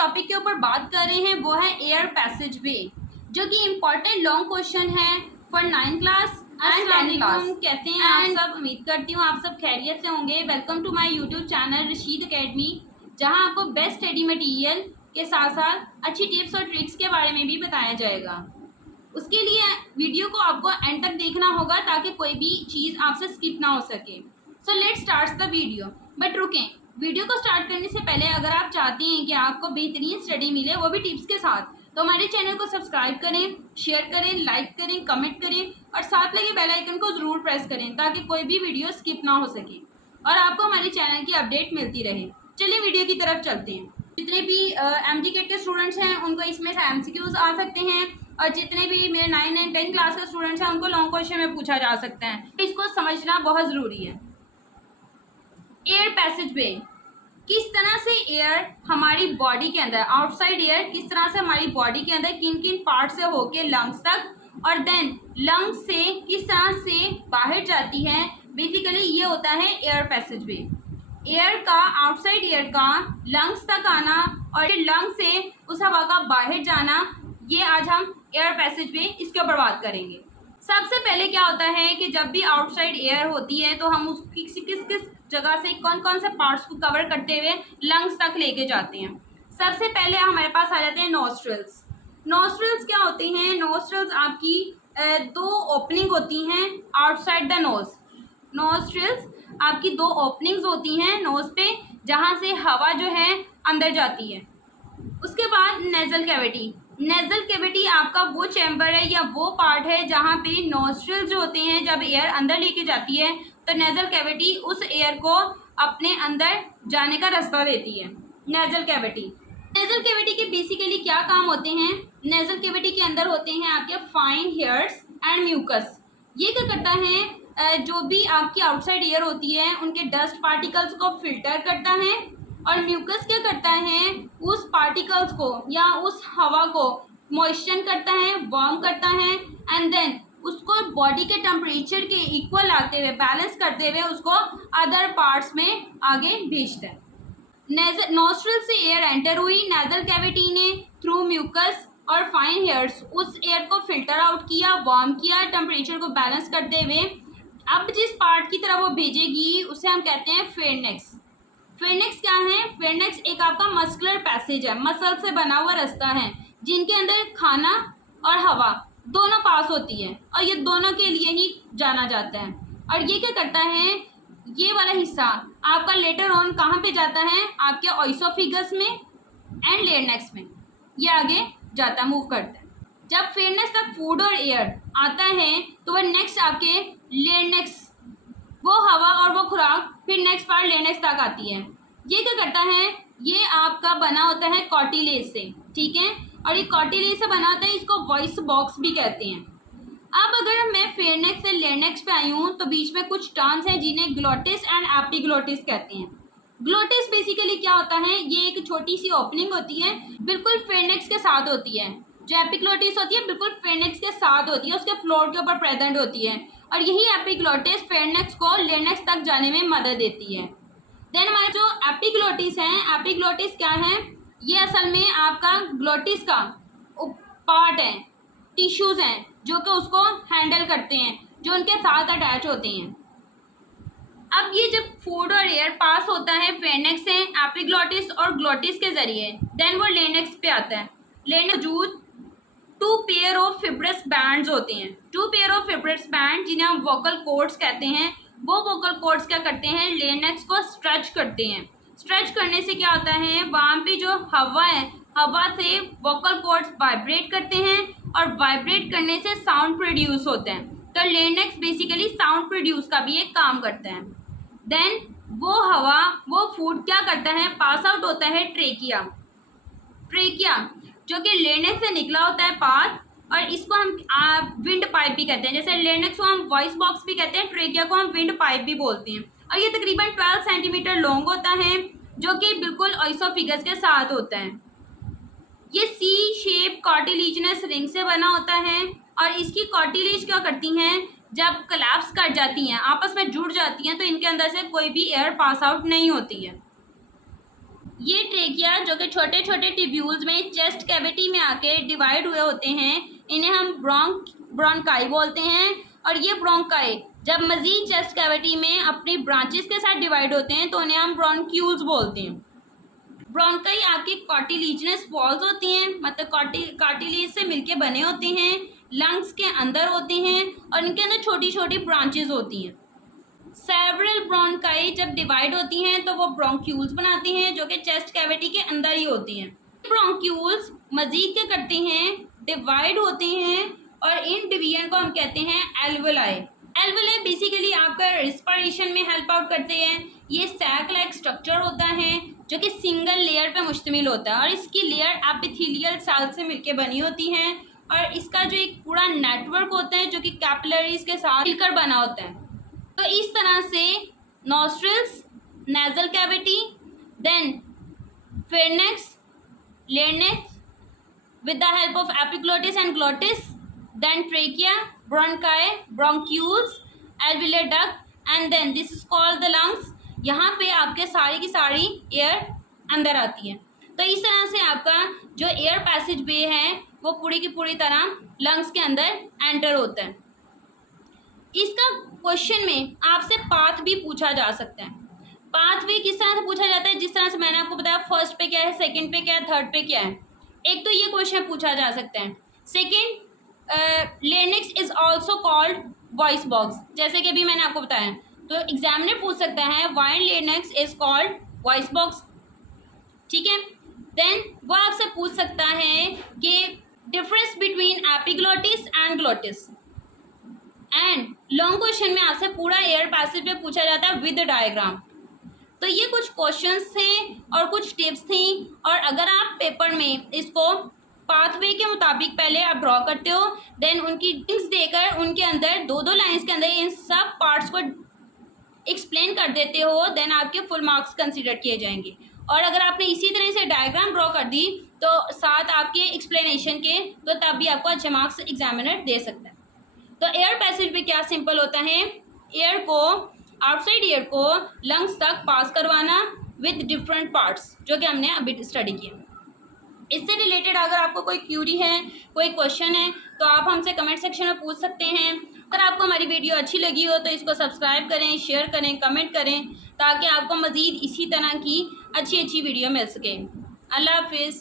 Topic के ऊपर बात कर रहे हैं वो है एयर पैसेज वे, जो कि इम्पोर्टेंट लॉन्ग क्वेश्चन है for 9th class and 10th class. कहते हैं आप सब, उम्मीद करती हूँ आप सब खैरियत से होंगे। Welcome to my YouTube channel Rashid academy, जहां आपको बेस्ट स्टडी मटेरियल के साथ साथ अच्छी टिप्स और ट्रिक्स के बारे में भी बताया जाएगा। उसके लिए वीडियो को आपको एंड तक देखना होगा ताकि कोई भी चीज़ आपसे स्किप ना हो सके। So let's start the video. But रुकें, वीडियो को स्टार्ट करने से पहले अगर आप चाहते हैं कि आपको बेहतरीन स्टडी मिले वो भी टिप्स के साथ, तो हमारे चैनल को सब्सक्राइब करें, शेयर करें, लाइक करें, कमेंट करें और साथ लगे बेल आइकन को ज़रूर प्रेस करें ताकि कोई भी वीडियो स्किप ना हो सके और आपको हमारे चैनल की अपडेट मिलती रहे। चलिए वीडियो की तरफ चलते हैं। जितने भी MGCAT के स्टूडेंट्स हैं उनको इसमें से MCQs आ सकते हैं और जितने भी मेरे 9 एंड 10 क्लास के स्टूडेंट्स हैं उनको लॉन्ग क्वेश्चन में पूछा जा सकता है। इसको समझना बहुत ज़रूरी है। एयर पैसेज वे, किस तरह से एयर हमारी बॉडी के अंदर, आउटसाइड एयर किस तरह से हमारी बॉडी के अंदर किन किन पार्ट से होके लंग्स तक और देन लंग्स से किस तरह से बाहर जाती है, बेसिकली ये होता है एयर पैसेज वे। एयर का, आउटसाइड एयर का लंग्स तक आना और लंग्स से उस हवा का बाहर जाना, ये आज हम एयर पैसेज वे इसके ऊपर बात करेंगे। सबसे पहले क्या होता है कि जब भी आउटसाइड एयर होती है तो हम उसकी किस किस जगह से कौन कौन से पार्ट्स को कवर करते हुए लंग्स तक लेके जाते हैं। सबसे पहले हमारे पास आ जाते हैं नोस्ट्रिल्स। नोस्ट्रिल्स क्या होते हैं? नोस्ट्रिल्स आपकी दो ओपनिंग होती हैं आउटसाइड द नोज। नोस्ट्रिल्स आपकी दो ओपनिंग्स होती हैं नोज पे, जहाँ से हवा जो है अंदर जाती है। उसके बाद नेजल कैविटी। नेजल कैविटी आपका वो चैम्बर है या वो पार्ट है जहाँ पे नोस्ट्रिल्स जो होते हैं जब एयर अंदर लेके जाती है तो नेजल कैविटी उस एयर को अपने अंदर जाने का रास्ता देती है। नेजल कैविटी, नेजल कैविटी के बेसिकली क्या काम होते हैं? नेजल कैविटी के अंदर होते हैं आपके फाइन हेयर्स एंड म्यूकस। ये क्या करता है, जो भी आपकी आउटसाइड एयर होती है उनके डस्ट पार्टिकल्स को फिल्टर करता है और म्यूकस क्या करता है, उस पार्टिकल्स को या उस हवा को मॉइस्चर करता है, वार्म करता है एंड देन उसको बॉडी के टेम्परेचर के इक्वल लाते हुए, बैलेंस करते हुए उसको अदर पार्ट्स में आगे भेजता है। नोस्ट्रिल से एयर एंटर हुई, नेजल कैविटी ने थ्रू म्यूकस और फाइन हेयर्स उस एयर को फिल्टर आउट किया, वार्म किया, टेम्परेचर को बैलेंस करते हुए अब जिस पार्ट की तरफ वो भेजेगी उसे हम कहते हैं फेरनेक्स। फेरनेक्स क्या है? फेरनेक्स एक आपका मस्कुलर पैसेज है, मसल से बना हुआ रास्ता है जिनके अंदर खाना और हवा दोनों पास होती है और ये दोनों के लिए ही जाना जाता है। और ये क्या करता है, ये वाला हिस्सा आपका लेटर ऑन कहाँ पे जाता है? आपके ऑइसोफिगस में एंड लेयरनेक्स में, ये आगे जाता, मूव करता है। जब फेरनेक्स तक फूड और एयर आता है तो वह नेक्स्ट आपके लेयरनेक्स, वो हवा और वो खुराक फिर नेक्स्ट पार्ट लेयरनेक्स तक आती है। ये क्या करता है, ये आपका बना होता है कार्टिलेज से, ठीक है, और ये कार्टिलेज से बना होता है, इसको वॉइस बॉक्स भी कहते हैं। अब अगर मैं फेरनेक्स से लेयरनेक्स पे आई हूँ तो बीच में कुछ टर्म्स हैं जिन्हें ग्लोटिस एंड एपिग्लोटिस कहते हैं। ग्लोटिस बेसिकली क्या होता है, ये एक छोटी सी ओपनिंग होती है, बिल्कुल फेरनेक्स के साथ होती है। जो एपिग्लोटिस होती है बिल्कुल फेरनेक्स के साथ होती है, उसके फ्लोर के ऊपर प्रेजेंट होती है और यही एपिग्लोटिस फेरनेक्स को लेयरनेक्स तक जाने में मदद देती है। देन हमारा जो एपिग्लोटिस है, एपिग्लोटिस क्या है, ये असल में आपका ग्लोटिस का पार्ट है, टिश्यूज़ हैं जो कि उसको हैंडल करते हैं, जो उनके साथ अटैच होते हैं। अब ये जब फूड और एयर पास होता है फेरनेक्स से एपिग्लोटिस और ग्लोटिस के ज़रिए, देन वो लेयरनेक्स पे आता है। लेयरनेक्स मौजूद two pair of fibrous bands होते हैं। Two pair of fibrous band जिन्हें हम वोकल कॉर्ड्स कहते हैं, वो वोकल कॉर्ड्स क्या करते हैं, लेयरनेक्स को स्ट्रेच करते हैं। स्ट्रेच करने से क्या होता है, वहाँ पे जो हवा है, हवा से वोकल कॉर्ड्स वाइब्रेट करते हैं और वाइब्रेट करने से साउंड प्रोड्यूस होता है। तो लेयरनेक्स बेसिकली साउंड प्रोड्यूस का भी एक काम करता है। देन वो हवा, वो फूड क्या करता है, पास आउट होता है ट्रेकिया। ट्रेकिया जो कि लेयरनेक्स से निकला होता है पाथ, और इसको हम विंड पाइप भी कहते हैं। जैसे लेयरनेक्स को हम वॉइस बॉक्स भी कहते हैं, ट्रेकिया को हम विंड पाइप भी बोलते हैं। और ये तकरीबन 12 सेंटीमीटर लॉन्ग होता है जो कि बिल्कुल ऑइसोफिगस के साथ होता है। ये सी शेप कार्टिलेजिनस रिंग से बना होता है और इसकी कार्टिलेज क्या करती हैं, जब कोलैप्स कर जाती हैं, आपस में जुड़ जाती हैं, तो इनके अंदर से कोई भी एयर पास आउट नहीं होती है। ये ट्रेकिया जो कि छोटे छोटे ट्यूब्यूल्स में चेस्ट कैविटी में आके डिवाइड हुए होते हैं, इन्हें हम ब्रोंकाई बोलते हैं। और ये ब्रोंकाई जब मजीद चेस्ट कैविटी में अपनी ब्रांचेस के साथ डिवाइड होते हैं तो उन्हें हम ब्रोंक्यूल्स बोलते हैं। ब्रोंकाई आपकी कार्टिलेजिनस वॉल्स होती हैं, मतलब कार्टिलेज से मिलके बने होते हैं, लंग्स के अंदर होते हैं और इनके अंदर छोटी छोटी ब्रांचेस होती हैं। सेवरल ब्रोंकाई जब डिवाइड होती हैं तो वो ब्रोंक्यूल्स बनाती हैं जो कि चेस्ट कैविटी के अंदर ही होती हैं। ब्रोंक्यूल्स मजीद क्या करते हैं, डिवाइड होते हैं और इन डिवीजन को हम कहते हैं एल्वेलाई। एल्वेलाई बेसिकली आपका रिस्पिरेशन में हेल्प आउट करते हैं। ये सैक लाइक स्ट्रक्चर होता है जो कि सिंगल लेयर पे मुश्तमिल होता है और इसकी लेयर एपिथेलियल सेल से मिलके बनी होती हैं और इसका जो एक पूरा नेटवर्क होता है जो कि कैपिलरीज के साथ मिलकर बना होता है। तो इस तरह से nostrils, nasal cavity, then pharynx, larynx with the help of epiglottis and glottis, then trachea, bronchi, bronchioles, alveolar duct and then this is called the lungs। यहाँ पे आपके सारी की सारी एयर अंदर आती है। तो इस तरह से आपका जो एयर पैसेज वे है वो पूरी की पूरी तरह लंग्स के अंदर एंटर होता है। इसका क्वेश्चन में आपसे पाथ भी पूछा जा सकता है। पाथ वे किस तरह से पूछा जाता है, जिस तरह से मैंने आपको बताया फर्स्ट पे क्या है, सेकंड पे क्या है, थर्ड पे क्या है। एक तो ये क्वेश्चन पूछा जा सकता है। Second, larynx is also called voice box, जैसे कि अभी मैंने आपको बताया। तो एग्जामिनर पूछ सकता है why larynx is called voice box, ठीक है। देन वो आपसे पूछ सकता है कि difference between epiglottis and glottis. And long question में आपसे पूरा एयर पैसेज पे पूछा जाता है विद डायग्राम। तो ये कुछ क्वेश्चंस थे और कुछ टिप्स थी और अगर आप पेपर में इसको पाथवे के मुताबिक पहले आप ड्रॉ करते हो, देन उनकी टिप्स देकर उनके अंदर दो दो लाइंस के अंदर इन सब पार्ट्स को एक्सप्लेन कर देते हो, देन आपके फुल मार्क्स कंसिडर किए जाएंगे। और अगर आपने इसी तरह से डायग्राम ड्रॉ कर दी तो साथ आपके एक्सप्लेनेशन के, तो तब भी आपको अच्छे मार्क्स एग्जामिनर दे सकता है। तो एयर पैसेज में क्या सिंपल होता है, एयर को आउटसाइड एयर को लंग्स तक पास करवाना विद डिफरेंट पार्ट्स, जो कि हमने अभी स्टडी किया। इससे रिलेटेड अगर आपको कोई क्यूरी है, कोई क्वेश्चन है, तो आप हमसे कमेंट सेक्शन में पूछ सकते हैं। अगर आपको हमारी वीडियो अच्छी लगी हो तो इसको सब्सक्राइब करें, शेयर करें, कमेंट करें, ताकि आपको मज़ीद इसी तरह की अच्छी अच्छी वीडियो मिल सके। अल्लाह हाफिज़।